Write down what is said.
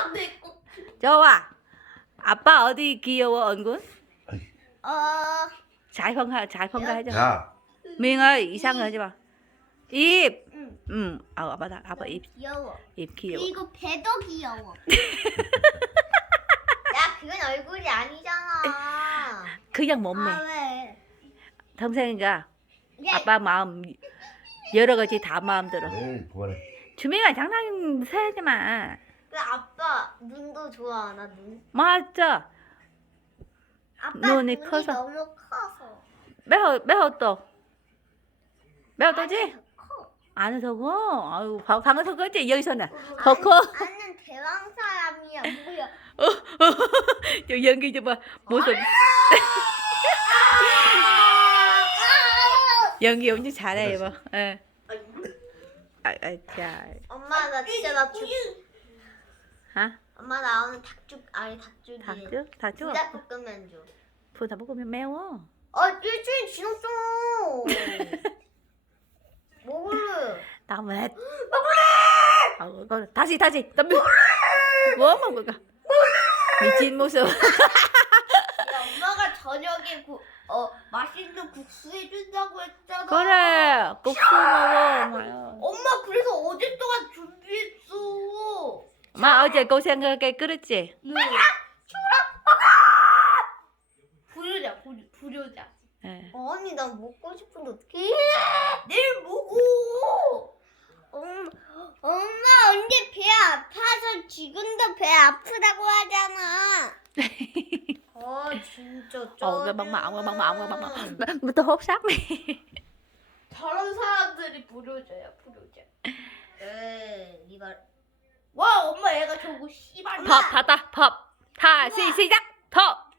아, 내 거. 좋아. 아빠 어디 귀여워 얼굴? 어, 잘 평가 잘 평가해줘. 자, 미영 ơi 이상하게 하지 마. 입. 응. 음. 아 아빠다 아빠 입. 귀여워. 입 귀여워. 그리고 배도 귀여워. 야, 그건 얼굴이 아니잖아. 그냥 몸매. 아, 왜? 동생이가 야, 아빠 마음 여러 가지 다 마음 들어. 에이, 그만해. 주민아 장난 세지 마. 그 아빠 눈도 좋아하나 눈? 맞아. 아빠 눈이 눈이 커서. 너무 커서. 매워 매워 또. 매워 또지? 아니, 커. 안에서 거. 아유 방- 방에서 거지 여기서는 더 커. 나는 대왕 사람이야. 뭐야? 저 연기 좀 봐. 모습. 연기 엄청 잘해 이거. 예. 아, 아, 자. 엄마 나 진짜 나 죽. 아? 엄마 나 오늘 닭죽 아니 닭죽이. 닭죽? 닭죽? 불닭볶음면 줘. 부다 먹으면 매워. 아 일주일 지났잖아. 먹을래. 다음에 먹을래. 아, 이거 다시 다시 덤비. 뭐 먹을까? 미친 모습. 야, 엄마가 저녁에 구, 어 맛있는 국수 해준다고 했잖아. 그래. 국수 먹어. 엄마 그래서 어제 동안. 엄 마 어제 고생하게 그랬지. 응. 부르자 부르, 부르자. 예. 아니 난 먹고 싶은데 어떻게 해? 내일 먹어. 엄마, 엄마 언제 배 아파서 지금도 배 아프다고 하잖아. 아 진짜 짜증나. 어, 그 막막 아무 막막 아무 막막. 또 혹삭. 다른 사람들이 부르자야 부르자. 와 엄마 얘가 저거 씨발. 법 받아 법. 다시 시작. 법.